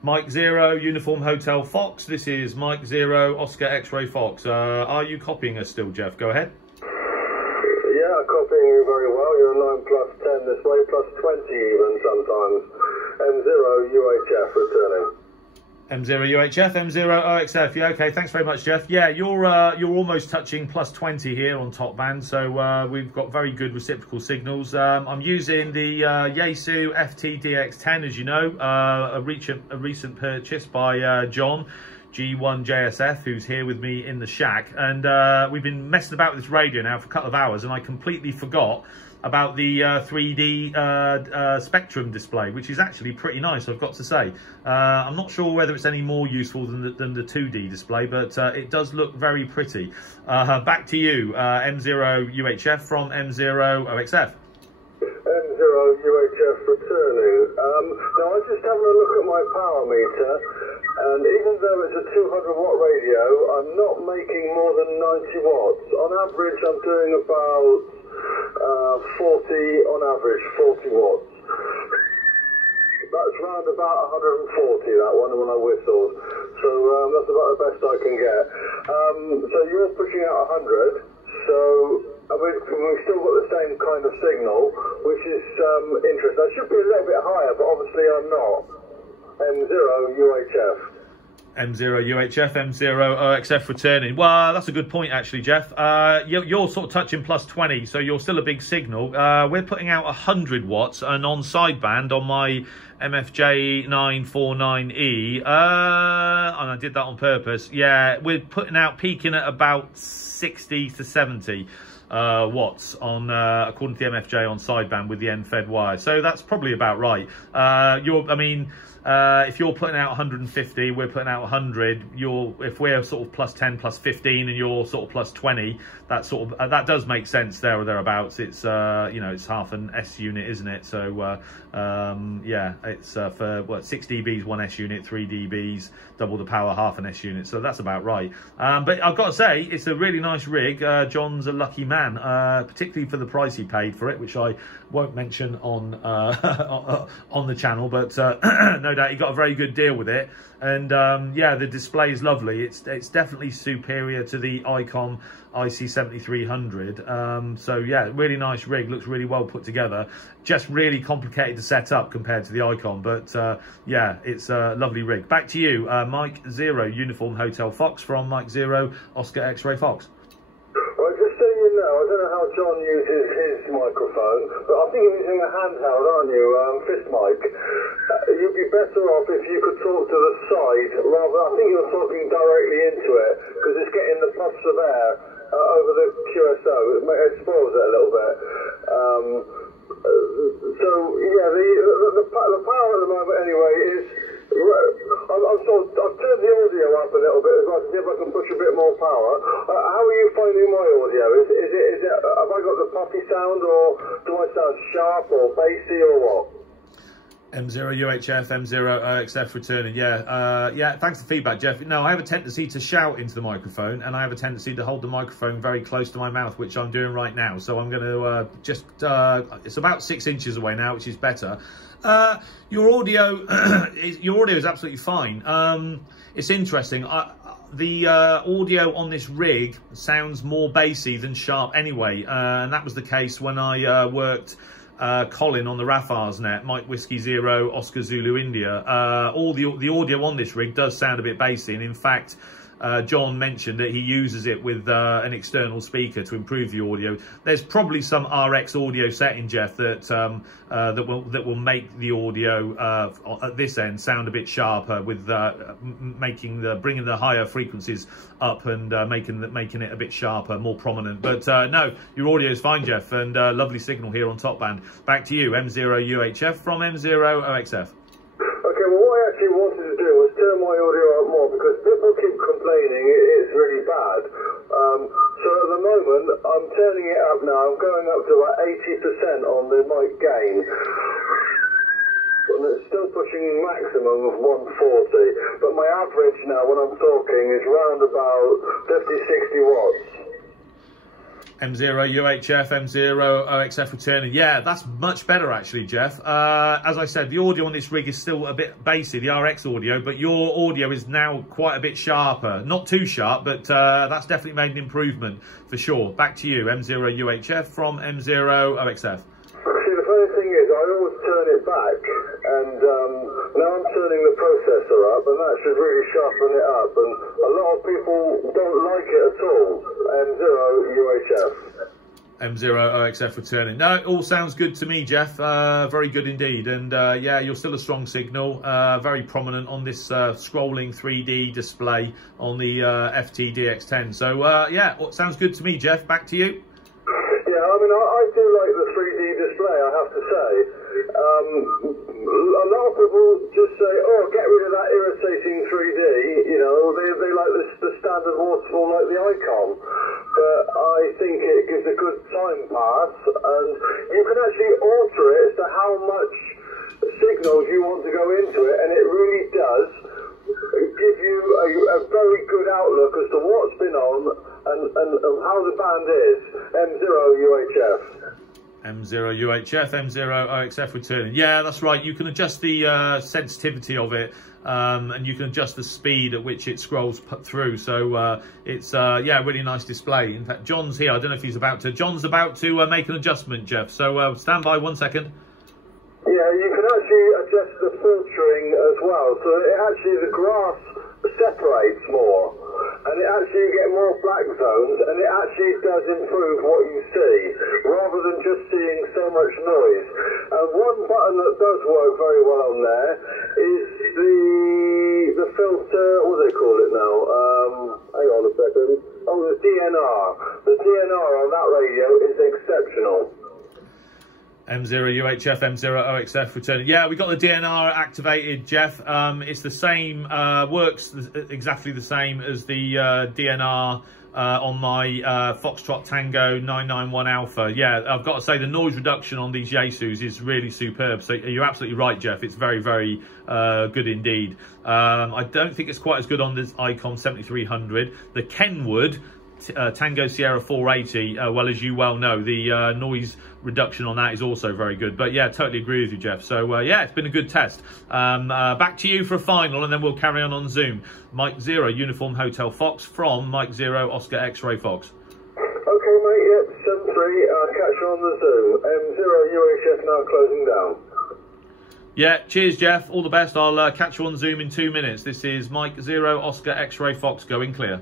Mike 0, Uniform Hotel Fox. This is Mike 0, Oscar X-Ray Fox. Are you copying us still, Jeff? Go ahead. Yeah, copying you very well. You're a 9+10 this way, +20 even sometimes. M0 UHF returning. M0 UHF, M0 OXF. Yeah, okay. Thanks very much, Jeff. Yeah, you're almost touching +20 here on top band, so we've got very good reciprocal signals. I'm using the Yaesu FTDX10, as you know, a recent purchase by John G1JSF, who's here with me in the shack, and we've been messing about with this radio now for a couple of hours, and I completely forgot about the 3D spectrum display, which is actually pretty nice, I've got to say. I'm not sure whether it's any more useful than the 2D display, but it does look very pretty. Back to you, M0 UHF from M0 OXF. M0 UHF returning. Now I'm just having a look at my power meter, and even though it's a 200 watt radio, I'm not making more than 90 watts. On average, I'm doing about 40 watts. That's round about 140, that one, when I whistled. So that's about the best I can get. So you're pushing out 100, so we've still got the same kind of signal, which is interesting. I should be a little bit higher, but obviously I'm not. M0 UHF. M0 UHF, M0 OXF returning. Well, that's a good point, actually, Jeff. You're sort of touching +20, so you're still a big signal. We're putting out 100 watts, and on sideband on my MFJ949E, and I did that on purpose. Yeah, we're peaking at about 60 to 70 watts on according to the MFJ on sideband with the end-fed wire. So that's probably about right. If you're putting out 150, we're putting out 100. If we're sort of +10, +15, and you're sort of +20, that does make sense there or thereabouts. It's it's half an S unit, isn't it? So yeah, it's for what, 6 dBs 1 S unit, 3 dBs double the power, half an S unit. So that's about right. But I've got to say, it's a really nice rig. John's a lucky man, particularly for the price he paid for it, which I won't mention on on the channel, but no doubt he got a very good deal with it. And yeah, the display is lovely. It's definitely superior to the ICOM IC7300. So yeah, really nice rig, looks really well put together. Just really complicated to set up compared to the ICOM, but yeah, it's a lovely rig. Back to you, Mike 0 Uniform Hotel Fox from Mike 0 Oscar X-Ray Fox. Well, just so you know, I don't know how John uses his microphone, but I think you're using a handheld, aren't you? Fist mic. You'd be better off if you could talk to the side rather. I think you're talking directly into it because it's getting the puffs of air over the QSO. It spoils it a little bit. So yeah, the power at the moment anyway is. I've turned the audio up a little bit as well to see if I can push a bit more power. How are you finding my audio? Is it have I got the puffy sound, or do I sound sharp or bassy or what? M0 UHF, M0 OXF returning. Yeah, yeah. Thanks for the feedback, Jeff. No, I have a tendency to shout into the microphone, and I have a tendency to hold the microphone very close to my mouth, which I'm doing right now. So I'm going to it's about 6 inches away now, which is better. Your audio is absolutely fine. It's interesting. The audio on this rig sounds more bassy than sharp anyway, and that was the case when I worked Colin on the Rafars net, Mike Whiskey 0 Oscar Zulu India. All the audio on this rig does sound a bit bassy, and in fact John mentioned that he uses it with an external speaker to improve the audio. There's probably some RX audio setting, Jeff, that that will make the audio at this end sound a bit sharper, with bringing the higher frequencies up and making it a bit sharper, more prominent. But no, your audio is fine, Jeff, and lovely signal here on top band. Back to you, M0 UHF from M0 OXF. Okay, well, what I actually wanted to do was turn my audio up more because people keep complaining it's really bad. So at the moment, I'm turning it up now. I'm going up to about 80% on the mic gain. And it's still pushing maximum of 140. But my average now, when I'm talking, is round about 50, 60 watts. M0 UHF, M0 OXF returning. Yeah, that's much better actually, Jeff. As I said, the audio on this rig is still a bit bassy, the RX audio, but your audio is now quite a bit sharper. Not too sharp, but that's definitely made an improvement for sure. Back to you, M0 UHF from M0 OXF. See, the funny thing is, I always turn it back, and now I'm turning the processor up, and that should really sharpen it up, and a lot of people don't like it at all. M0 UHF. M0 OXF returning. No, it all sounds good to me, Jeff. Very good indeed. And yeah, you're still a strong signal, very prominent on this scrolling 3D display on the FTDX10. So yeah, sounds good to me, Jeff. Back to you. Yeah, I mean, I do like the 3D display, I have to say. A lot of people just say, oh, get rid of that irritating 3D, you know, they like the standard waterfall like the icon. But I think it gives a good time pass, and you can actually alter it as to how much signals you want to go into it, and it really does give you a very good outlook as to what's been on and how the band is. M0 UHF. M0 UHF, M0 OXF returning. Yeah, that's right. You can adjust the sensitivity of it, and you can adjust the speed at which it scrolls through. So it's yeah, really nice display. In fact, John's here. I don't know if he's about to. John's about to make an adjustment, Jeff. So stand by 1 second. Yeah, you can actually adjust the filtering as well. So it actually, the grass separates more, and it actually, you get more black zones, and it actually does improve what you see, rather than just seeing so much noise. And one button that does work very well on there is the filter, what do they call it now? Hang on a second. Oh, the DNR. The DNR on that radio is exceptional. M0 UHF, M0 OXF returning. Yeah, we got the DNR activated, Jeff. It's the same, works exactly the same as the DNR on my Foxtrot Tango 991 Alpha. Yeah, I've got to say the noise reduction on these Yaesus is really superb. So you're absolutely right, Jeff. It's very, very good indeed. I don't think it's quite as good on this Icon 7300. The Kenwood Tango Sierra 480, well, as you well know, the noise reduction on that is also very good. But yeah, totally agree with you, Jeff. So yeah, it's been a good test. Back to you for a final, and then we'll carry on Zoom. Mike 0 Uniform Hotel Fox from Mike 0 Oscar X-Ray Fox. Okay, mate, yep, 7-3, catch you on the Zoom. M0 UHF now closing down. Yeah, cheers, Jeff. All the best. I'll catch you on Zoom in 2 minutes. This is Mike 0 Oscar X-Ray Fox going clear.